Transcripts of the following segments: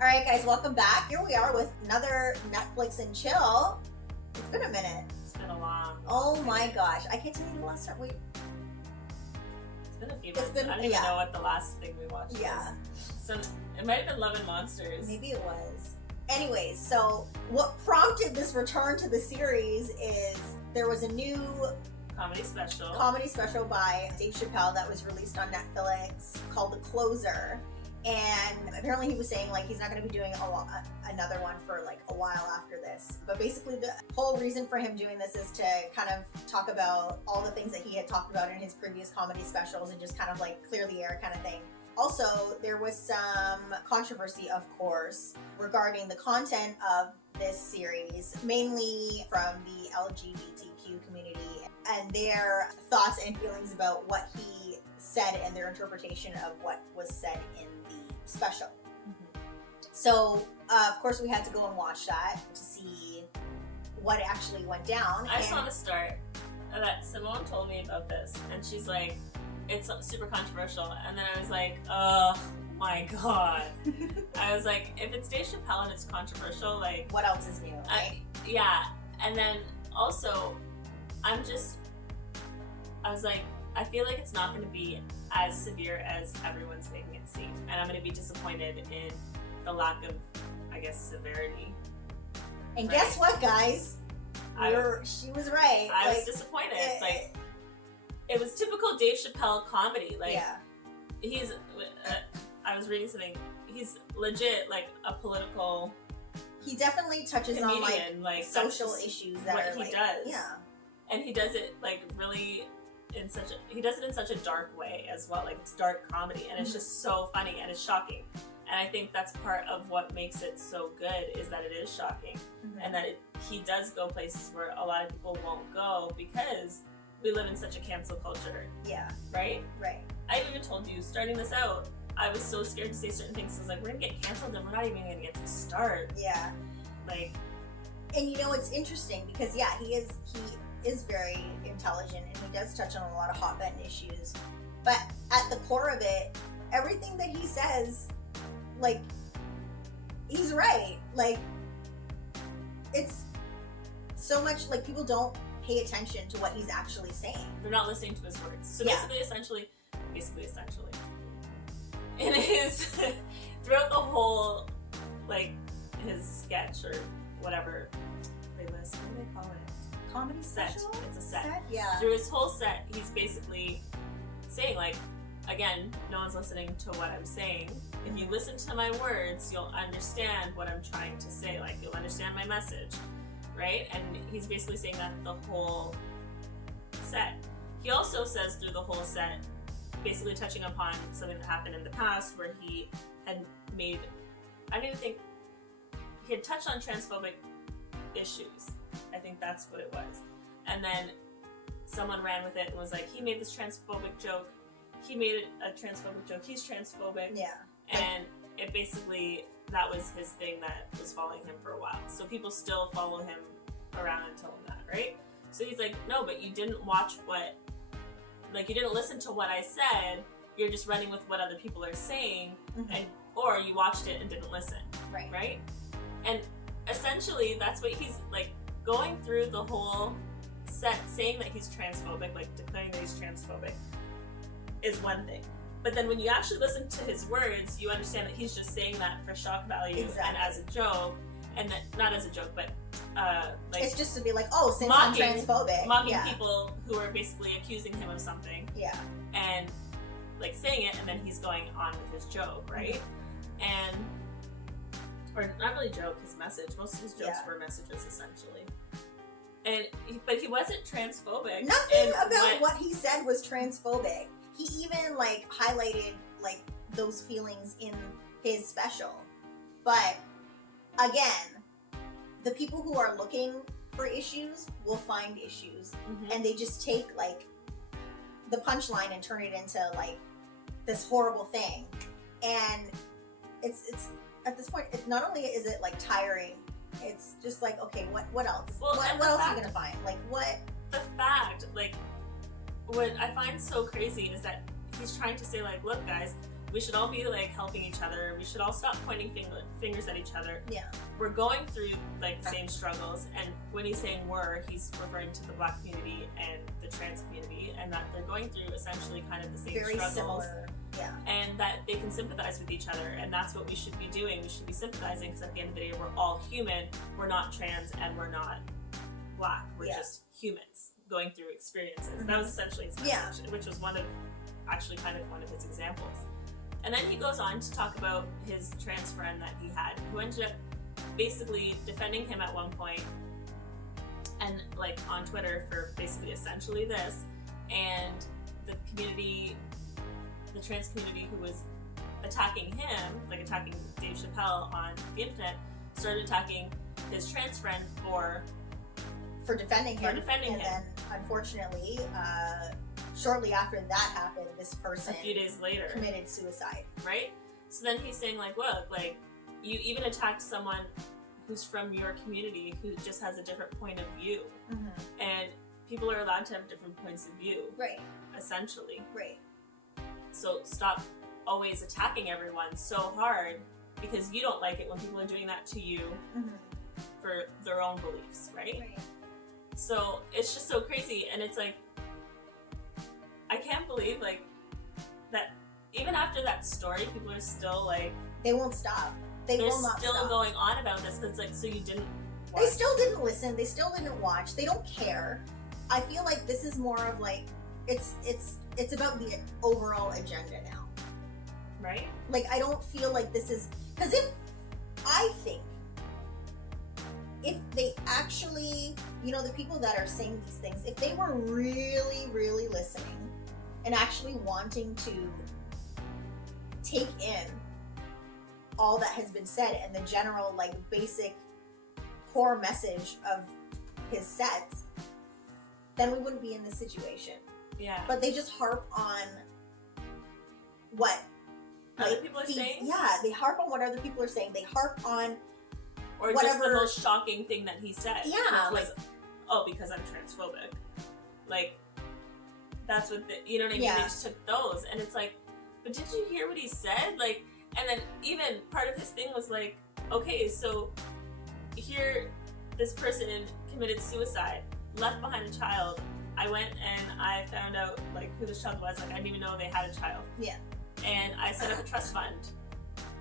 All right, guys, welcome back. Here we are with another Netflix and chill. It's been a minute. It's been a long. Oh my gosh, I can't tell you the last time we. It's been a few months. I don't even know what the last thing we watched was. So it might have been Love and Monsters. Maybe it was. Anyways, so what prompted this return to the series is there was a new comedy special by Dave Chappelle that was released on Netflix called The Closer. And apparently he was saying like he's not going to be doing another one for like a while after this. But basically the whole reason for him doing this is to kind of talk about all the things that he had talked about in his previous comedy specials and just kind of like clear the air kind of thing. Also, there was some controversy, of course, regarding the content of this series, mainly from the LGBTQ community and their thoughts and feelings about what he said and their interpretation of what was said in the special. Mm-hmm. So, of course, we had to go and watch that to see what actually went down. I saw the start that Simone told me about this, and she's like, it's super controversial. And then I was like, oh my god. I was like, if it's Dave Chappelle and it's controversial, like, what else is new? Right? Yeah. And then also, I was like, I feel like it's not going to be as severe as everyone's making it seem. And I'm going to be disappointed in the lack of, I guess, severity. And right? Guess what, guys? She was right. I was disappointed. It was typical Dave Chappelle comedy. Like, yeah. He's, I was reading something, he's legit, like, a political He definitely touches comedian, on, like social issues that what are, he like, does. Yeah. And he does it, like, really he does it in such a dark way as well. Like, it's dark comedy, and it's just so funny, and it's shocking. And I think that's part of what makes it so good, is that it is shocking. And that he does go places where a lot of people won't go because we live in such a cancel culture. Yeah. Right? Right. I even told you, starting this out, I was so scared to say certain things. I was like, we're gonna get canceled and we're not even gonna get to start. Yeah. Like, and you know, it's interesting because yeah, he is very intelligent and he does touch on a lot of hot button issues. But at the core of it, everything that he says, like, he's right. Like, it's so much like people don't pay attention to what he's actually saying. They're not listening to his words. So yeah. essentially, in his throughout the whole, like, his sketch or whatever playlist, what do they call it? Comedy set. Special? It's a set. Yeah. Through his whole set, he's basically saying, like, again, no one's listening to what I'm saying. If you listen to my words, you'll understand what I'm trying to say. Like, you'll understand my message, right? And he's basically saying that the whole set. He also says through the whole set, basically touching upon something that happened in the past where he had made, I don't even think, he had touched on transphobic issues. I think that's what it was. And then someone ran with it and was like, he made this transphobic joke. He made it a transphobic joke. He's transphobic. Yeah. And it basically, that was his thing that was following him for a while. So people still follow him around and tell him that, right? So he's like, no, but you didn't watch what, like, you didn't listen to what I said. You're just running with what other people are saying, and or you watched it and didn't listen. Right. Right? And essentially, that's what he's, like, going through the whole set, saying that he's transphobic, like, declaring that he's transphobic, is one thing. But then when you actually listen to his words, you understand that he's just saying that for shock value and as a joke, and that, not as a joke, but like, it's just to be like, oh, since I'm transphobic, mocking people who are basically accusing him of something, and like saying it, and then he's going on with his joke, right? And or not really joke, his message. Most of his jokes were messages, essentially. But he wasn't transphobic. Nothing about what he said was transphobic. He even, like, highlighted, like, those feelings in his special. But, again, the people who are looking for issues will find issues. And they just take, like, the punchline and turn it into, like, this horrible thing. And it's at this point, it's not only is it, like, tiring, it's just like, okay, what else? Well, what else are you gonna find? Like, what? The fact, like, what I find so crazy is that he's trying to say, like, look, guys, We should all be like helping each other. We should all stop pointing fingers at each other. Yeah. We're going through like the same struggles, and when he's saying he's referring to the Black community and the trans community, and that they're going through essentially kind of the same Very struggles. similar. Yeah. And that they can sympathize with each other, and that's what we should be doing. We should be sympathizing, because at the end of the day, we're all human. We're not trans and we're not Black. We're just humans going through experiences. Mm-hmm. That was essentially his message, which was one of his examples. And then he goes on to talk about his trans friend that he had, who ended up basically defending him at one point, and like on Twitter for basically essentially this, and the trans community who was attacking him, like attacking Dave Chappelle on the internet, started attacking his trans friend for defending him. And then, unfortunately, shortly after that happened, this person, a few days later, committed suicide. Right? So then he's saying, like, look, like, you even attacked someone who's from your community who just has a different point of view. Mm-hmm. And people are allowed to have different points of view. Right. Essentially. Right. So stop always attacking everyone so hard because you don't like it when people are doing that to you for their own beliefs, right? Right. So it's just so crazy, and it's like, I can't believe like that even after that story, people are still like, they won't stop. They're still going on about this, because like, so you didn't watch. They still didn't listen. They still didn't watch. They don't care. I feel like this is more of like, it's about the overall agenda now. Right? Like, I don't feel like this is, because if they actually, the people that are saying these things, if they were really, really listening and actually wanting to take in all that has been said and the general, like, basic core message of his sets, then we wouldn't be in this situation. Yeah. But they just harp on what other people are saying? Yeah, they harp on what other people are saying. They harp on or whatever. Just the most shocking thing that he said. Yeah. Which was, because I'm transphobic. Like, that's what you know what I mean? Yeah. They just took those, and it's like, but did you hear what he said? Like, and then even part of his thing was like, okay, so here this person committed suicide, left behind a child. I went and I found out like who this child was. Like, I didn't even know they had a child. Yeah. And I set up a trust fund.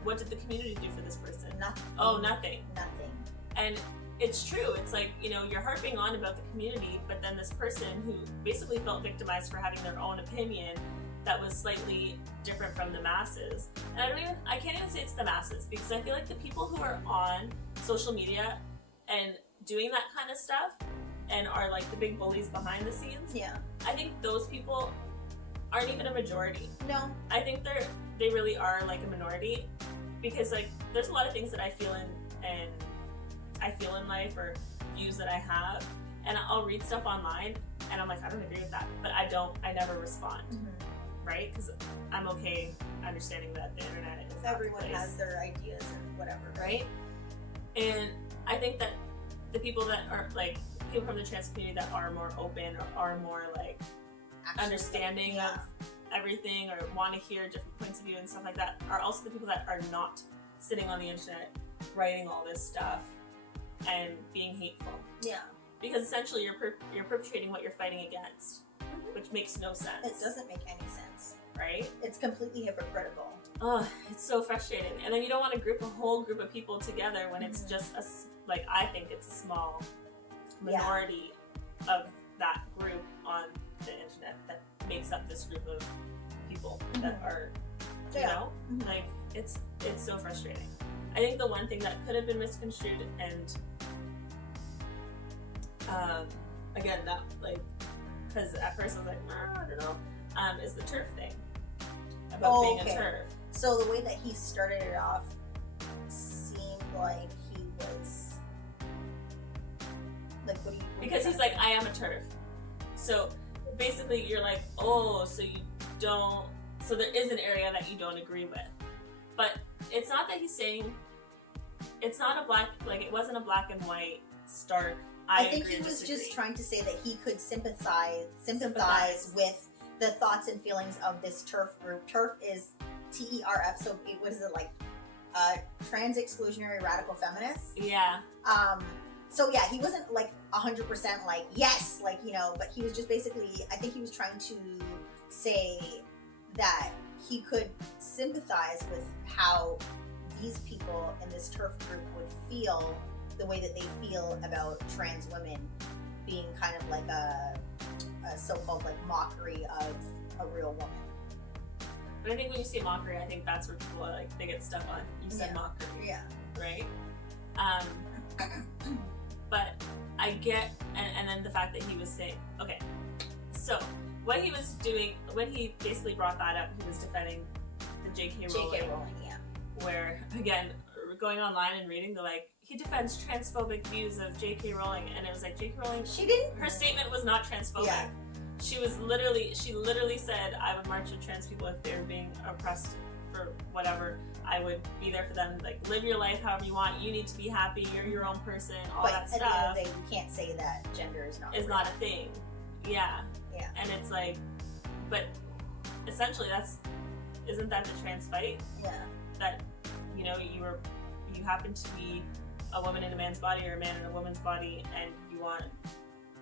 What did the community do for this person? Nothing. Oh, nothing. Nothing. And it's true. It's like, you're harping on about the community, but then this person who basically felt victimized for having their own opinion that was slightly different from the masses. And I can't even say it's the masses, because I feel like the people who are on social media and doing that kind of stuff and are like the big bullies behind the scenes, yeah, I think those people aren't even a majority. No. I think they really are like a minority, because like there's a lot of things that I feel in life, or views that I have, and I'll read stuff online and I'm like, I don't agree with that, but I never respond. Right? Because I'm okay understanding that the internet is everyone has their ideas and whatever, right? And I think that the people that are like people from the trans community that are more open or are more like understanding of everything, or want to hear different points of view and stuff like that, are also the people that are not sitting on the internet writing all this stuff and being hateful. Yeah. Because essentially you're perpetrating what you're fighting against, which makes no sense. It doesn't make any sense. Right? It's completely hypocritical. Oh, it's so frustrating. And then you don't want to group a whole group of people together when it's just I think it's a small minority of that group on the internet that makes up this group of people that are, like, it's so frustrating. I think the one thing that could have been misconstrued, and again, that, like, because at first I was like, I don't know, is the turf thing. About being a turf. So the way that he started it off seemed like he was like, what do you? Because he's like, I am a turf. So basically, you're like, oh, so you don't. So there is an area that you don't agree with, but it's not that he's saying. It's not a black, like, it wasn't a black and white stark. I think he was just trying to say that he could sympathize with the thoughts and feelings of this turf group. Turf is TERF, so it was like trans exclusionary radical feminist. Yeah. So yeah, he wasn't like 100% like yes, like, you know, but he was just basically, I think he was trying to say that he could sympathize with how these people in this TERF group would feel the way that they feel about trans women being kind of like a so-called like mockery of a real woman. But I think when you say mockery, I think that's where people are like, they get stuck on. You said mockery. Yeah. Right? But I get, and then the fact that he was saying, okay, so what he was doing, when he basically brought that up, he was defending the J.K. Rowling, yeah. Where, again, going online and reading, they're like, he defends transphobic views of J.K. Rowling, and it was like, J.K. Rowling, her statement was not transphobic. Yeah. She literally said, I would march with trans people if they were being oppressed for whatever. I would be there for them. Like, live your life however you want. You need to be happy. You're your own person. All that stuff. But at the end of the day, you can't say that gender is not not a thing. Yeah. Yeah. And it's like, but essentially isn't that the trans fight? Yeah. That, you know, you happen to be a woman in a man's body or a man in a woman's body, and you want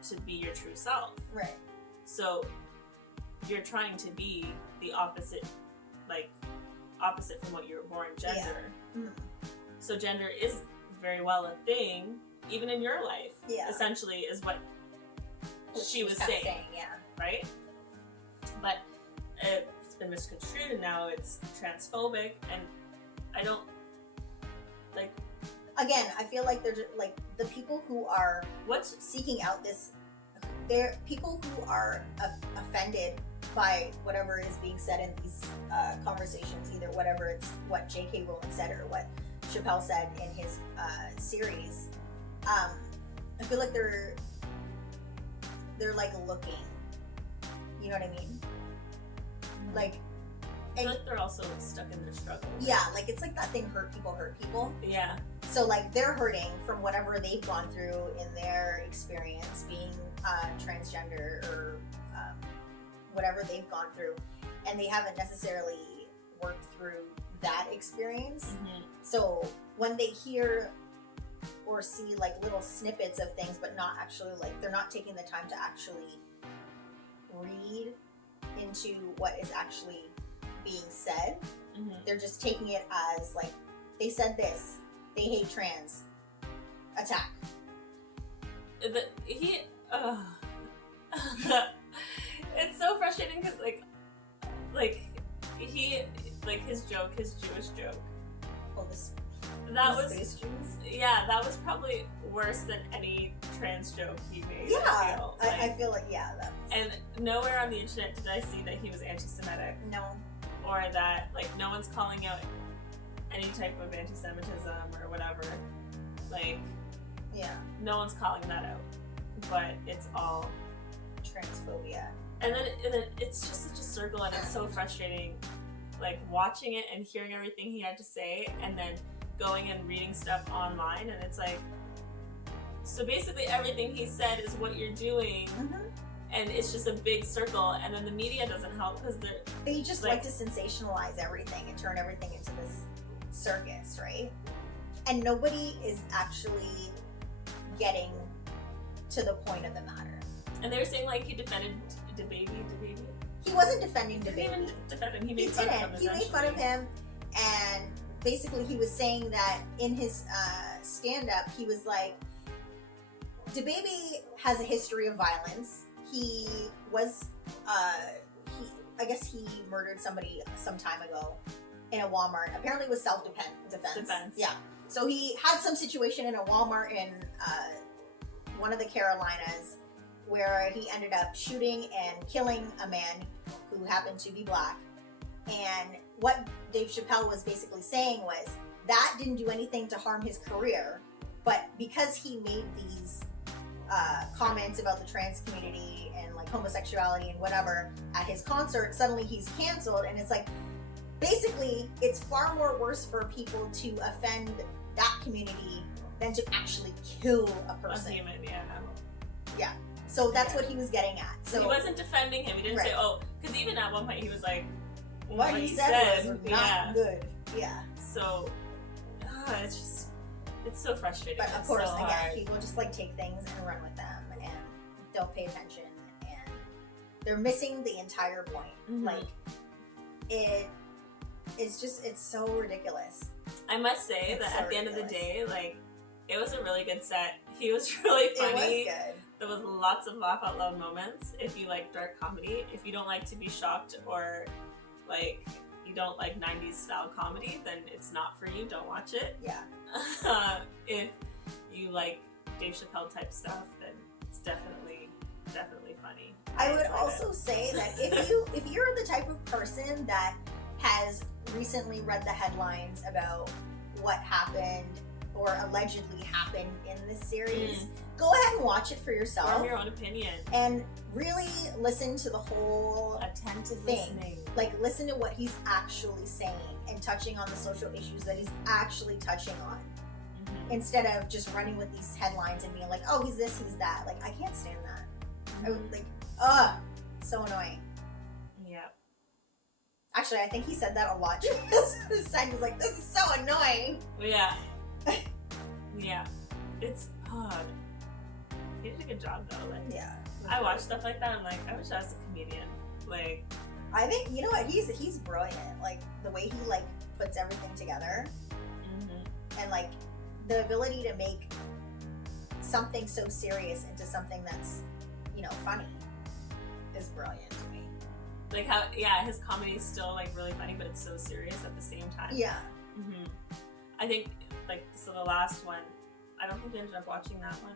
to be your true self. Right. So you're trying to be the opposite from what you were born, gender. Yeah. Mm. So gender is very well a thing, even in your life. Yeah. Essentially, is what she was saying. Yeah. Right? But it's been misconstrued, and now it's transphobic, and I don't like. Again, I feel like they're just, like the people who are seeking out this. They're people who are offended by whatever is being said in these conversations, either whatever it's what J.K. Rowling said or what Chappelle said in his series. I feel like they're like looking. You know what I mean? Like, I feel like they're also stuck in their struggle. Yeah, like it's like that thing, hurt people. Yeah. So like they're hurting from whatever they've gone through in their experience being transgender or whatever they've gone through, and they haven't necessarily worked through that experience. Mm-hmm. So when they hear or see like little snippets of things, but not actually like they're not taking the time to actually read into what is actually being said. Mm-hmm. They're just taking it as like they said this, they hate trans, attack. It's so frustrating because his Jewish joke. Oh, that was probably worse than any trans joke he made. Yeah, I feel like and nowhere on the internet did I see that he was anti-Semitic. No. Or that like no one's calling out any type of anti-Semitism or whatever. Like, yeah, no one's calling that out, but it's all transphobia. And then it's just such a circle, and it's so frustrating, like watching it and hearing everything he had to say, and then going and reading stuff online, and it's like, so basically everything he said is what you're doing. Mm-hmm. And it's just a big circle, and then the media doesn't help because they just like to sensationalize everything and turn everything into this circus, right? And nobody is actually getting to the point of the matter. And they were saying like he defended DaBaby. He wasn't defending DaBaby. He didn't even defend him. He made fun of him. He made fun of him, and basically he was saying that in his stand-up, he was like, DaBaby has a history of violence. He was, I guess he murdered somebody some time ago in a Walmart. Apparently it was self-defense. Yeah. So he had some situation in a Walmart in one of the Carolinas where he ended up shooting and killing a man who happened to be black. And what Dave Chappelle was basically saying was that didn't do anything to harm his career, but because he made these comments about the trans community and like homosexuality and whatever at his concert, suddenly he's canceled. And it's like, basically it's far more worse for people to offend that community than to actually kill a person. A human, yeah. Yeah. So that's what he was getting at. So he wasn't defending him. He didn't say, oh, because even at one point he was like, what he said was not good. Yeah. So, it's so frustrating. But of course, so again, hard. people just like take things and run with them and don't pay attention, and they're missing the entire point. Mm-hmm. Like, it's so ridiculous. I must say It's that so at the end of the ridiculous. day, like, it was a really good set. He was really funny. It was good. There was lots of laugh out loud moments. If you like dark comedy, if you don't like to be shocked, or like you don't like 90s style comedy, then it's not for you. Don't watch it. Yeah. If you like Dave Chappelle type stuff, then it's definitely funny. I would enjoyed also it. say that if you're the type of person that has recently read the headlines about what happened or allegedly happened in this series, go ahead and watch it for yourself. Form your own opinion. And really listen to the whole Attentive thing. listening. Like, listen to what he's actually saying and touching on the social issues that he's actually touching on. Mm-hmm. Instead of just running with these headlines and being like, oh, he's this, he's that. Like, I can't stand that. I would, like, so annoying. Yeah. Actually, I think he said that a lot. His side was like, this is so annoying. Yeah. Yeah. It's hard. He did a good job though. Like, Yeah. I watch stuff like that. I'm like, I wish I was a comedian. Like, I think, you know what, he's brilliant. Like, the way he, like, puts everything together. And, like, the ability to make something so serious into something that's, you know, funny is brilliant to me. like how, yeah, his comedy is still like really funny, but it's so serious at the same time. Yeah. I think, like, so the last one, I don't think I ended up watching that one.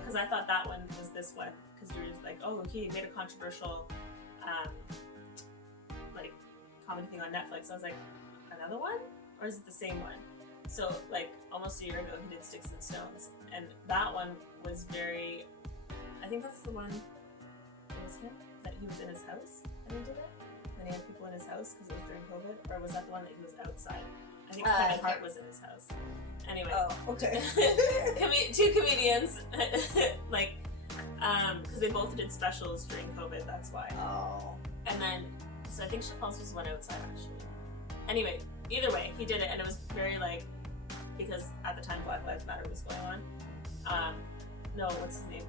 Because I thought that one was this one. Because you were just like, oh, he made a controversial, like, comedy thing on Netflix. I was like, another one? Or is it the same one? So, like, almost a year ago, he did Sticks and Stones. And that one was very, I think that's the one, it was him? That he was in his house and he did it? And he had people in his house because it was during COVID? Or was that the one that he was outside? I think Kevin Hart was in his house. Anyway. Oh, okay. Two comedians, like, because they both did specials during COVID, that's why. Oh. And then, so I think Chappelle's was one outside, actually. Anyway, either way, he did it, and it was very, like, because at the time Black Lives Matter was going on. No, what's his name?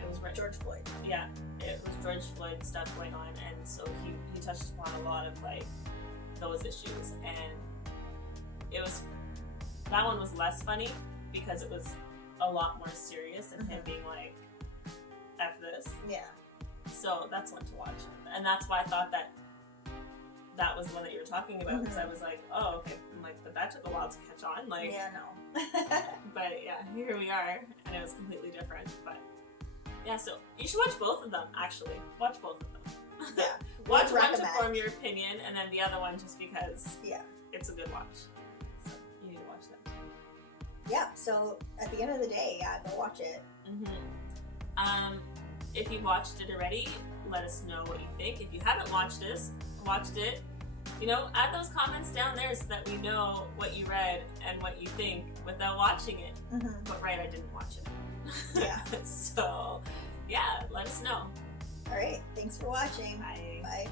It was George Floyd. Yeah, it was George Floyd stuff going on, and so he touched upon a lot of, like, those issues, and it was, that one was less funny because it was a lot more serious and him being like, F this. Yeah. So that's one to watch. And that's why I thought that that was the one that you were talking about, because I was like, oh, okay. I'm like, but that took a while to catch on. Like, Yeah, no. but yeah, here we are, and it was completely different. But yeah, so you should watch both of them, actually. Watch both of them. Yeah. Watch Would one to recommend. form your opinion, and then the other one just because Yeah. it's a good watch. So you need to watch that. Yeah, so at the end of the day, yeah, go watch it. If you've watched it already, let us know what you think. If you haven't watched it, you know, add those comments down there so that we know what you read and what you think without watching it. But right, I didn't watch it. Yeah. So, yeah, let us know. All right. Thanks for watching. Bye. Bye.